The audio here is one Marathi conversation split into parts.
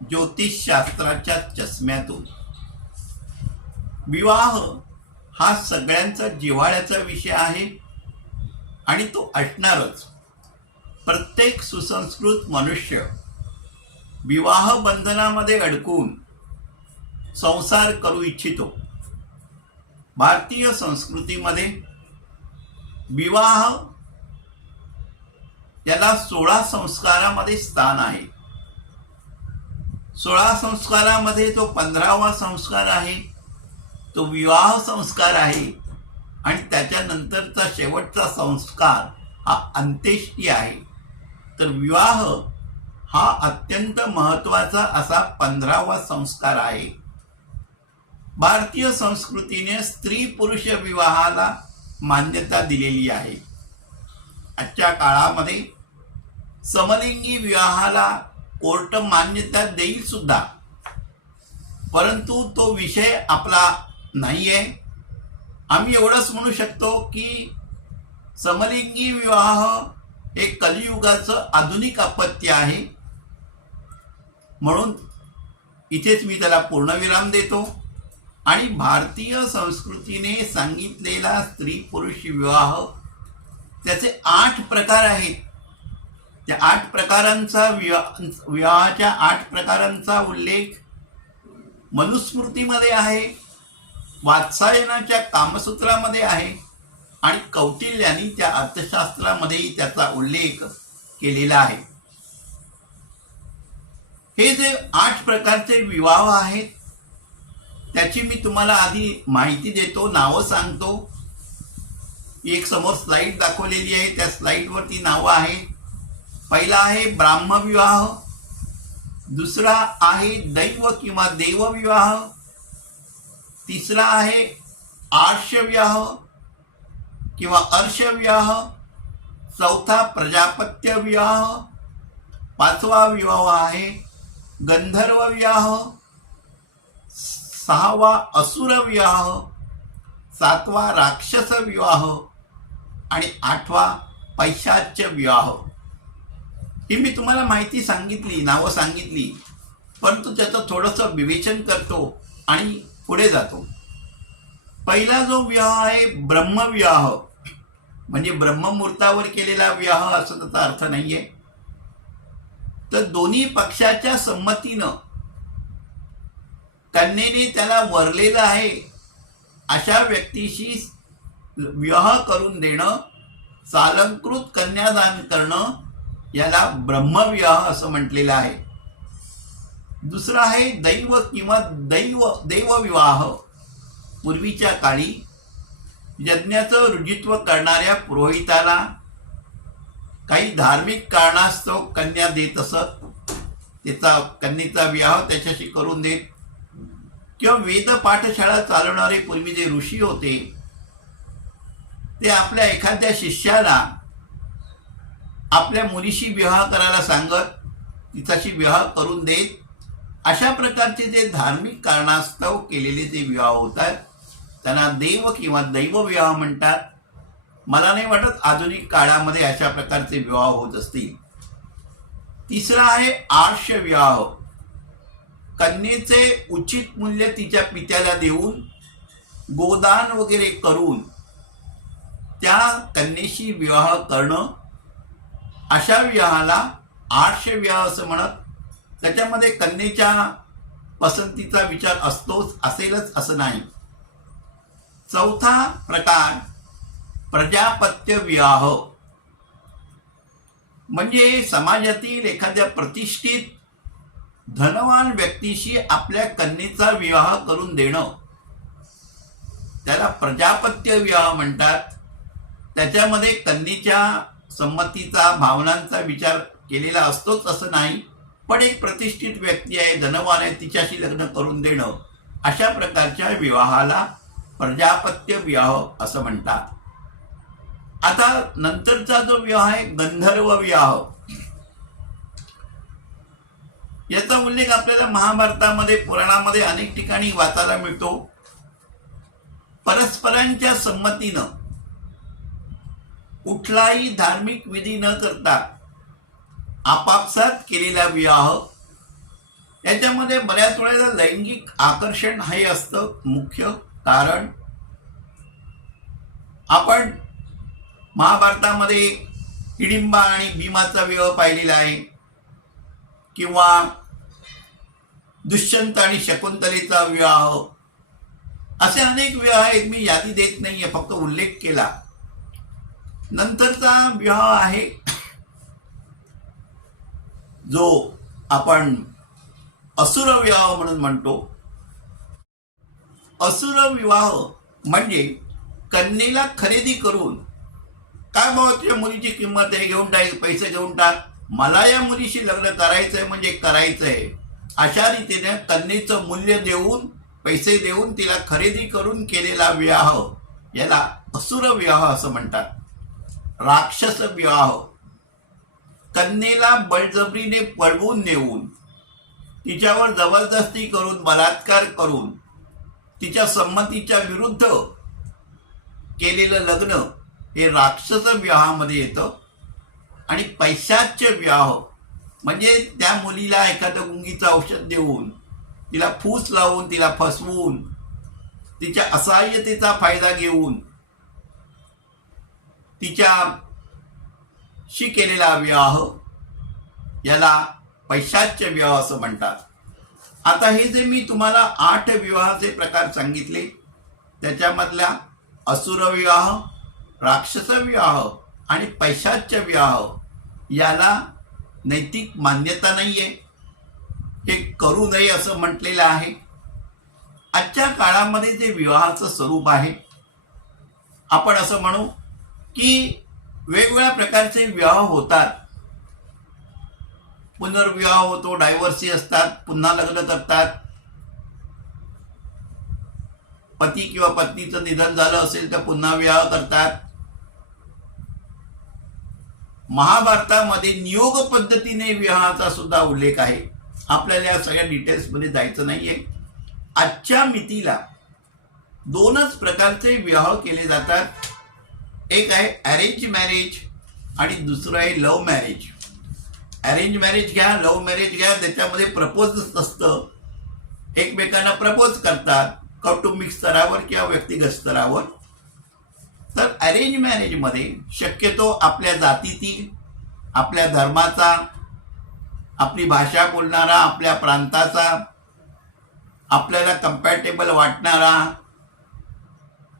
ज्योतिषशास्त्राच्या चष्म्यातून. विवाह हा सगळ्यांचा जिव्हाळ्याचा विषय आहे आणि तो असणारच. प्रत्येक सुसंस्कृत मनुष्य विवाह बंधनामध्ये अडकून संसार करू इच्छितो. भारतीय संस्कृतीमध्ये विवाह याला सोळा संस्कारामध्ये स्थान आहे. सोळा संस्कारामध्ये तो पंधरावा संस्कार आहे तो विवाह संस्कार आहे आणि त्याच्यानंतरचा शेवटचा संस्कार हा अंत्येष्टी आहे. तर विवाह हा अत्यंत महत्त्वाचा असा पंधरावा संस्कार आहे. भारतीय संस्कृतीने स्त्री पुरुष विवाहाला मान्यता दिलेली आहे. आजच्या काळामध्ये समलिंगी विवाहाला कोर्ट मान्यता देईल सुद्धा. परंतु तो विषय आपला नाही आहे आम्ही एवढंच म्हणू शकतो की समलिंगी विवाह हे कलियुगाचं आधुनिक अपत्य आहे. म्हणून इथेच मी त्याला पूर्णविराम देतो. आणि भारतीय संस्कृतीने सांगितलेला स्त्री पुरुष विवाह त्याचे आठ प्रकार आहेत. त्या आठ प्रकारांचा विवाह विवाहाच्या आठ प्रकारांचा उल्लेख मनुस्मृतीमध्ये आहे वात्सायनाच्या कामसूत्रामध्ये आहे आणि कौटिल्याने त्या अर्थशास्त्रामध्येही त्याचा उल्लेख केलेला आहे. हे जे आठ प्रकारचे विवाह आहेत त्याची मी तुम्हाला आधी माहिती देतो नावं सांगतो. एक समोर स्लाईड दाखवलेली आहे त्या स्लाईडवरती नावं आहेत. पहिला आहे ब्राह्मविवाह दुसरा आहे दैव किंवा देवविवाह तिसरा आहे आर्षविवाह किंवा अर्षविवाह चौथा प्रजापत्य विवाह पाचवा विवाह आहे गंधर्व विवाह सहावा असुर विवाह सातवा राक्षस विवाह आणि आठवा पैशाच्य विवाह. ही मी तुम्हाला माहिती सांगितली नावं सांगितली. परंतु त्याचं थोडंसं विवेचन करतो आणि पुढे जातो. पहिला जो विवाह आहे ब्रह्मविवाह. म्हणजे ब्रह्ममुहूर्तावर केलेला विवाह असा त्याचा अर्थ नाहीये. तर दोन्ही पक्षाच्या संमतीनं कन्येने त्याला वरलेलं आहे अशा व्यक्तीशी विवाह करून देणं सालंकृत कन्यादान करणं याला ब्रह्मविवाह असं म्हटलेलं आहे. दुसरं आहे दैव किंवा दैव दैवविवाह. पूर्वीच्या काळी यज्ञाचं रुजित्व करणाऱ्या पुरोहिताला काही धार्मिक कारणास्तव कन्या देत असत. त्याचा कन्येचा विवाह त्याच्याशी करून देत. किंवा वेद पाठशाळा चालवणारे पूर्वी जे ऋषी होते ते आपल्या एखाद्या शिष्याला आपल्या मुलीशी विवाह करायला सांगत तिचाशी विवाह करून देत अशा प्रकारचे जे धार्मिक कारणास्तव केलेले जे विवाह होतात त्यांना देव किंवा दैव विवाह म्हणतात. मला नाही वाटत आधुनिक काळामध्ये अशा प्रकारचे विवाह होत असतील. तिसरा आहे आर्ष विवाह. कन्येचे उचित मूल्य तिच्या पित्याला देऊन गोदान वगैरे करून त्या कन्येशी विवाह करणं अशा विवाहाला आर्ष विवाह असं म्हणत त्याच्यामध्ये कन्येच्या पसंतीचा विचार असतोच असेलच असं नाही. चौथा प्रकार प्रजापत्य विवाह. म्हणजे समाजातील एखाद्या प्रतिष्ठित धनवान व्यक्तीशी आपल्या कन्येचा विवाह करून देणं. त्याला प्रजापत्य विवाह म्हणतात. त्याच्यामध्ये कन्येच्या संमतीचा भावनांचा विचार केलेला असतोच असं नाही पण एक प्रतिष्ठित व्यक्ती आहे धनवान आहे तिच्याशी लग्न करून देणं अशा प्रकारच्या विवाहाला प्रजापत्य विवाह असं म्हणतात. आता नंतरचा जो विवाह आहे गंधर्व विवाह. याचा उल्लेख आपल्याला महाभारतामध्ये पुराणामध्ये अनेक ठिकाणी वाचायला मिळतो. परस्परांच्या संमतीनं कुठलाही धार्मिक विधी न करता आपापसात केलेला विवाह याच्यामध्ये बऱ्याच वेळेला लैंगिक आकर्षण हे असतं मुख्य कारण. आपण महाभारतामध्ये हिडिंबा आणि भीमाचा विवाह पाहिलेला आहे किंवा दुष्यंत आणि शकुंतलेचा विवाह. असे अनेक विवाह आहेत मी यादी देत नाहीये फक्त उल्लेख केला. नंतरचा विवाह आहे. जो आपण असुर विवाह म्हणून म्हणतो. असुर विवाह म्हणजे कन्येला खरेदी करून काय बाबा तुझ्या मुलीची किंमत आहे घेऊन टाक पैसे घेऊन टाक. मला या मुलीशी लग्न करायचंय म्हणजे करायचंय. अशा रीतीने कन्येचं मूल्य देऊन पैसे देऊन तिला खरेदी करून केलेला विवाह याला असुर विवाह असं म्हणतात. राक्षस विवाह कन्येला बळजबरीने पळवून नेऊन तिच्यावर जबरदस्ती करून बलात्कार करून तिच्या संमतीच्या विरुद्ध केलेलं लग्न हे राक्षस विवाहामध्ये येतं. आणि पैशाचे विवाह म्हणजे त्या मुलीला एखादं गुंगीचं औषध देऊन तिला फूस लावून तिला फसवून तिच्या असहाय्यतेचा फायदा घेऊन तिच्या शी केलेला विवाह याला पैशाचे विवाह असं म्हणतात. आता हे जे मी तुम्हाला आठ विवाहाचे प्रकार सांगितले त्याच्यामधल्या असुर विवाह राक्षस विवाह आणि पैशाचे विवाह याला नैतिक मान्यता नाही आहे हे करू नये असं म्हटलेलं आहे. आजच्या काळामध्ये जे विवाहाचं स्वरूप आहे आपण असं म्हणू की वेगवेगळ्या प्रकारचे विवाह होतात. पुनर्विवाह होतो डायव्हर्सी असतात पुन्हा लग्न करतात. पती किंवा पत्नीचं निधन झालं असेल तर पुन्हा विवाह करतात. महाभारतामध्ये नियोग पद्धतीने विवाहाचा सुद्धा उल्लेख आहे. आपल्याला या सगळ्या डिटेल्समध्ये जायचं नाहीये. आजच्या मितीला दोनच प्रकारचे विवाह केले जातात. एक आहे अरेंज मॅरेज आणि दुसरं आहे लव्ह मॅरेज अरेंज मॅरेज घ्या लव्ह मॅरेज घ्या त्याच्यामध्ये प्रपोज असतं. एकमेकांना प्रपोज करतात कौटुंबिक स्तरावर किंवा व्यक्तिगत स्तरावर. तर अरेंज मॅरेजमध्ये शक्यतो आपल्या जातीतील आपल्या धर्माचा आपली भाषा बोलणारा आपल्या प्रांताचा आपल्याला कम्पॅटेबल वाटणारा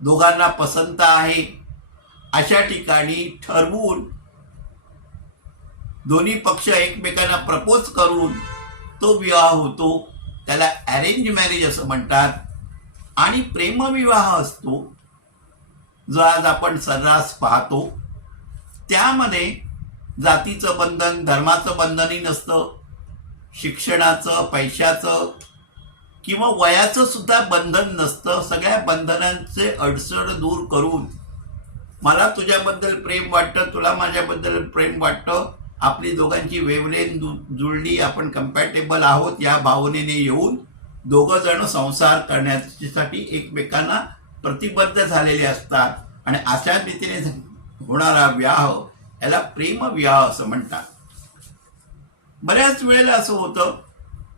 दोघांना पसंत आहे अशा ठिकाणी ठरवून दोन्ही पक्ष एकमेकांना प्रपोज करून तो विवाह होतो. त्याला अरेंज मॅरेज असं म्हणतात. आणि प्रेमविवाह असतो. जो आज आपण सर्रास पाहतो. त्यामध्ये जातीचं बंधन धर्माचं बंधनही नसतं. शिक्षणाचं पैशाचं किंवा वयाचं सुद्धा बंधन नसतं. सगळ्या बंधनांचे अडचण दूर करून मला तुझ्याबद्दल प्रेम वाटतं तुला माझ्याबद्दल प्रेम वाटतं आपली दोघांची वेवलेन जुळली आपण कम्पॅटेबल आहोत या भावनेने येऊन दोघं जण संसार करण्यासाठी एकमेकांना प्रतिबद्ध झालेले असतात. आणि अशा रीतीने होणारा विवाह याला प्रेम विवाह असं म्हणतात. बऱ्याच वेळेला असं होतं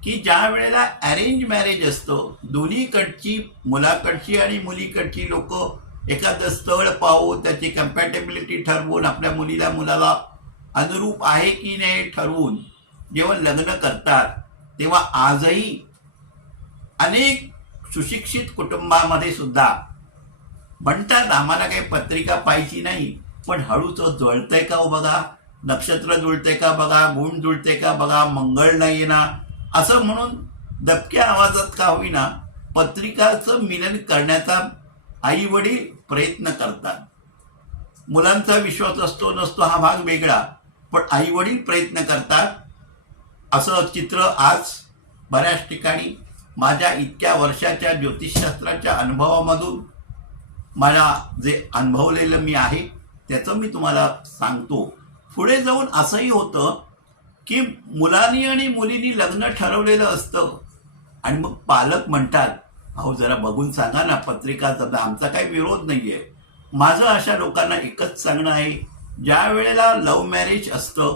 की ज्या वेळेला अरेंज मॅरेज असतं दोन्हीकडची मुलाकडची आणि मुलीकडची लोक एखादं स्थळ पाहून त्याची कम्पॅटेबिलिटी ठरवून आपल्या मुलीला मुलाला अनुरूप आहे की नाही ठरवून जेव्हा लग्न करतात तेव्हा आजही अनेक सुशिक्षित कुटुंबामध्ये सुद्धा म्हणतात आम्हाला काही पत्रिका पाहिजे नाही पण हळूच जुळतंय का हो बघा? नक्षत्र जुळते का बघा? गुण जुळते का बघा? मंगळ नाही ना? असं म्हणून दबक्या आवाजात का होईना पत्रिकाचं मिलन करण्याचा आई वडील प्रयत्न करतात. मुलांचा विश्वास असतो नसतो हा भाग वेगळा पण आई वडील प्रयत्न करतात. असं चित्र आज बऱ्याच ठिकाणी माझ्या इतक्या वर्षाच्या ज्योतिषशास्त्राच्या अनुभवामधून मला जे अनुभवलेलं मी आहे त्याचं मी तुम्हाला सांगतो. पुढे जाऊन असंही होतं की मुलांनी आणि मुलींनी लग्न ठरवलेलं असतं. आणि मग पालक म्हणतात अहो जरा बघून सांगा ना पत्रिका जर आमचा काही विरोध नाही आहे माझं अशा लोकांना एकच सांगणं आहे ज्या वेळेला लव्ह मॅरेज असतं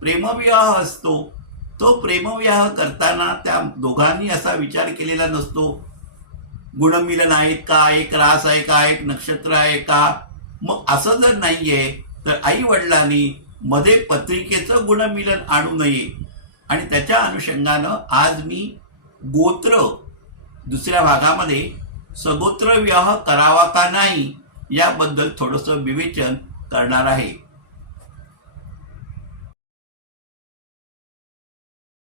प्रेमविवाह असतो तो प्रेमविवाह करताना त्या दोघांनी असा विचार केलेला नसतो. गुणमिलन आहेत का एक रास आहे का एक नक्षत्र आहे का? मग असं जर नाही आहे तर आई वडिलांनी मध्ये पत्रिकेचं गुणमिलन आणू नये. आणि त्याच्या अनुषंगानं आज मी गोत्र दुसऱ्या भागामध्ये सगोत्र विवाह करावा का नाही याबद्दल थोडंसं विवेचन करणार आहे.